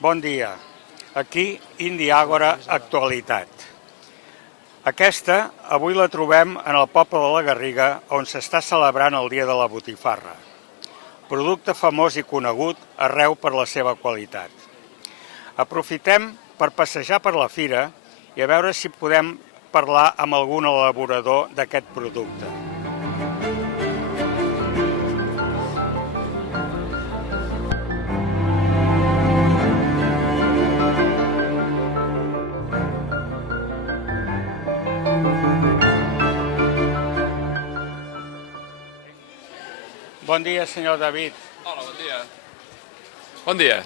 Bon dia. Aquí, Indiàgora Actualitat. Aquesta, avui la trobem en el poble de la Garriga, on s'està celebrant el Dia de la Botifarra. Producte famós i conegut arreu per la seva qualitat. Aprofitem per passejar per la fira i a veure si podem parlar amb algun elaborador d'aquest producte. Bon dia, senyor David. Hola, bon dia. Bon dia.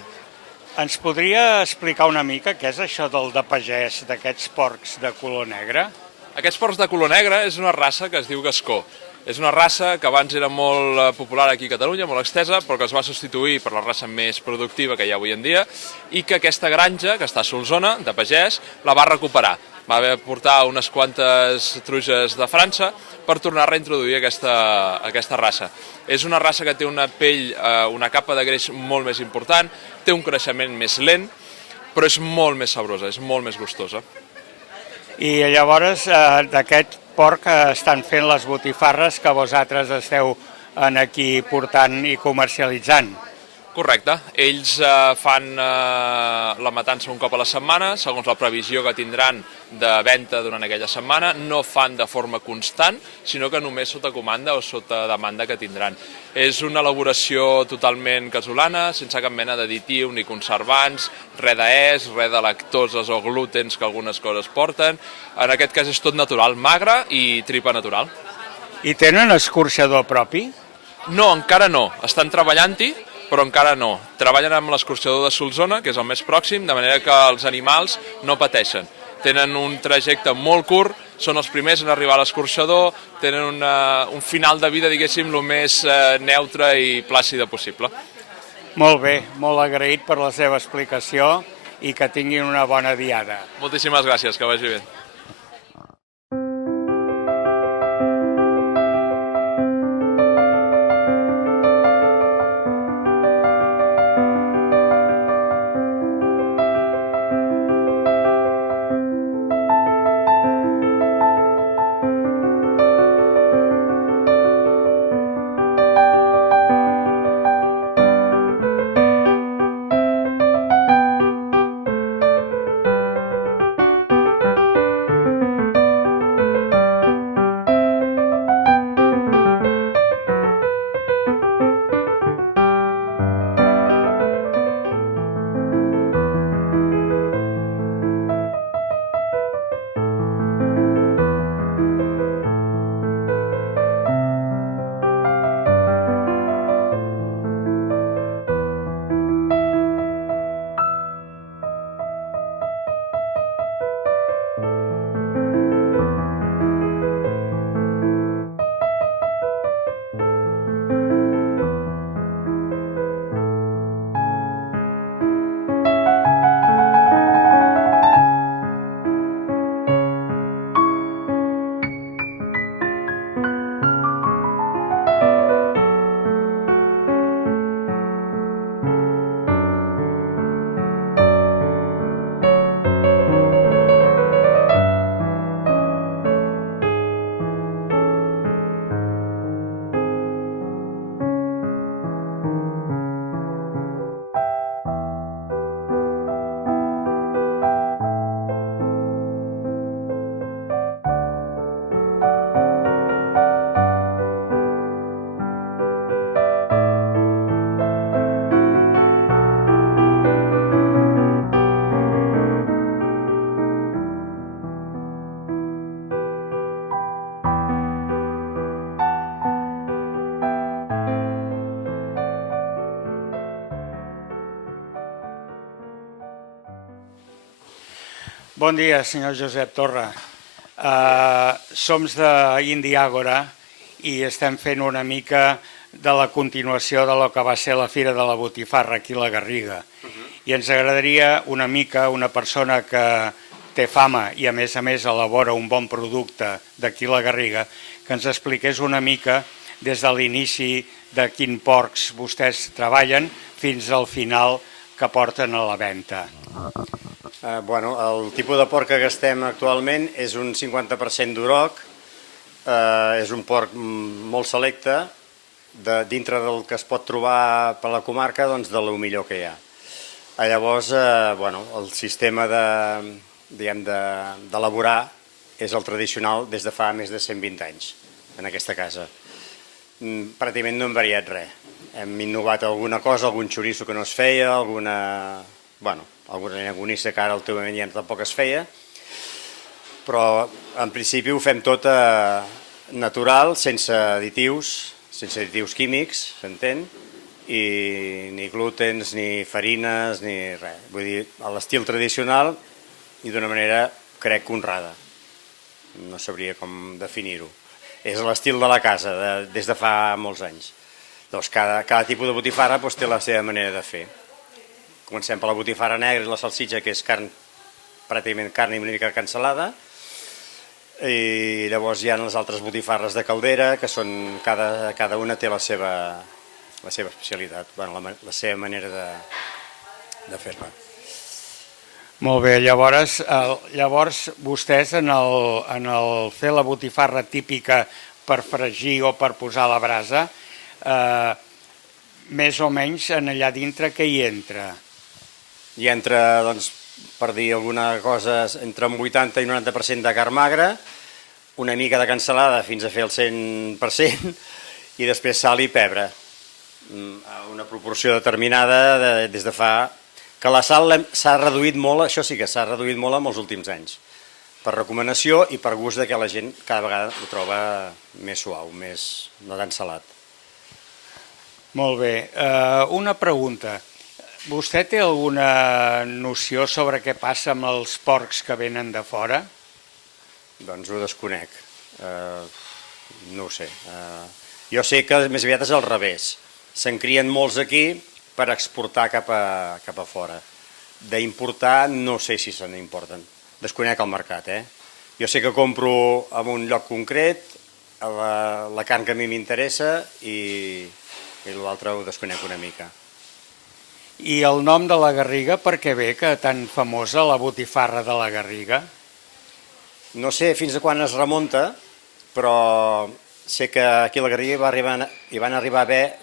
Ens podria explicar una mica què és això del de pagès, d'aquests porcs de color negre? Aquests porcs de color negre és una raça que es diu Gascó. És una raça que abans era molt popular aquí a Catalunya, molt extesa, però que es va substituir per la raça més productiva que hi ha avui en dia i que aquesta granja, que està a Solsona, de pagès, la va recuperar. Va haver de portar unes quantes truges de França per tornar a reintroduir aquesta raça. És una raça que té una pell, una capa de greix molt més important, té un creixement més lent, però és molt més sabrosa, és molt més gustosa. I llavors d'aquest porc estan fent les botifarres que vosaltres esteu aquí portant i comercialitzant. Correcte. Ells fan la matança un cop a la setmana, segons la previsió que tindran de venda durant aquella setmana. No fan de forma constant, sinó que només sota comanda o sota demanda que tindran. És una elaboració totalment casolana, sense cap mena d'additiu ni conservants, res d'es, res de lactoses o glútens que algunes coses porten. En aquest cas és tot natural, magre i tripa natural. I tenen escorxador propi? No, encara no. Estan treballant-hi, però encara no. Treballen amb l'escorxador de Solsona, que és el més pròxim, de manera que els animals no pateixen. Tenen un trajecte molt curt, són els primers en arribar a l'escorxador, tenen un final de vida, diguéssim, el més neutre i plàcida possible. Molt bé, molt agraït per la seva explicació i que tinguin una bona diada. Moltíssimes gràcies, que vagi bé. Bon dia, senyor Josep Torra. Som d'Indiàgora i estem fent una mica de la continuació de lo que va ser la Fira de la Botifarra aquí a la Garriga. I ens agradaria una mica una persona que té fama i a més elabora un bon producte d'aquí a la Garriga, que ens expliqués una mica des de l'inici de quins porcs vostès treballen fins al final que que porten a la venda? Bueno, el tipus de porc que gastem actualment és un 50% d'uroc, és un porc molt selecte, dintre del que es pot trobar per la comarca, doncs de lo millor que hi ha. Llavors, bueno, el sistema d'elaborar és el tradicional des de fa més de 120 anys en aquesta casa. Pràcticament no hem variat res. Hem innovat alguna cosa, algun xoriço que no es feia, alguna llangonissa que ara últimament ja tampoc es feia, però en principi ho fem tot natural, sense additius químics, s'entén, i ni glútens, ni farines, ni res. Vull dir, a l'estil tradicional i d'una manera, crec, honrada. No sabria com definir-ho. És l'estil de la casa, des de fa molts anys. Doncs cada tipus de botifarra té la seva manera de fer. Comencem per la botifarra negra i la salsitxa, que és pràcticament carn i una mica cansalada, i llavors hi ha les altres botifarres de caldera, que són, cada una té la seva especialitat, la seva manera de fer-la. Molt bé, llavors vostès en el fer la botifarra típica per fregir o per posar a la brasa, més o menys en allà dintre què hi entra? Hi entra, doncs, per dir alguna cosa, entre un 80 i 90% de carn magra, una mica de cansalada fins a fer el 100%, i després sal i pebre. Una proporció determinada des de fa... Que la sal s'ha reduït molt, això sí que s'ha reduït molt en els últims anys, per recomanació i per gust que la gent cada vegada ho troba més suau, no tan salat. Molt bé. Una pregunta. Vostè té alguna noció sobre què passa amb els porcs que venen de fora? Doncs ho desconec. No ho sé. Jo sé que més aviat és al revés. Se'n crien molts aquí per exportar cap a fora. D'importar no sé si se n'importen. Desconec el mercat, Jo sé que compro en un lloc concret la carn que a mi m'interessa i l'altre ho desconec una mica. I el nom de la Garriga, per què ve que tan famosa la botifarra de la Garriga? No sé fins a quan es remunta, però sé que aquí a la Garriga hi van arribar a haver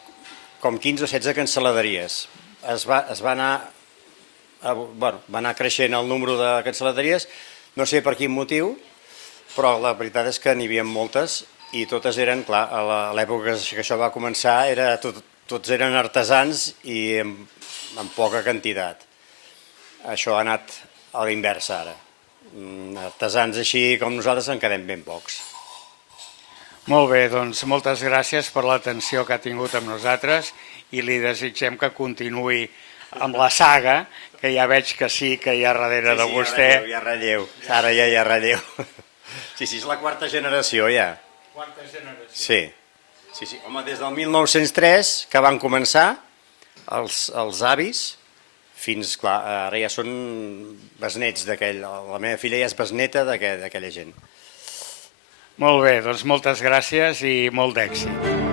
com 15 o 16 cancel·laderies. Va anar creixent el número de cancel·laderies, no sé per quin motiu, però la veritat és que n'hi havia moltes i totes eren, clar, a l'època que això va començar, tots eren artesans i en poca quantitat. Això ha anat a l'inversa ara. Artesans així com nosaltres en quedem ben pocs. Molt bé, doncs moltes gràcies per l'atenció que ha tingut amb nosaltres i li desitgem que continuï amb la saga, que ja veig que sí que hi ha darrere de vostè. Sí, hi ha relleu, ara ja hi ha relleu. Sí, és la quarta generació ja. Quarta generació. Sí. Home, des del 1903 que van començar els avis, fins, clar, ara ja són besnets d'aquell, la meva filla ja és besneta d'aquella gent. Molt bé, doncs moltes gràcies i molt d'èxit.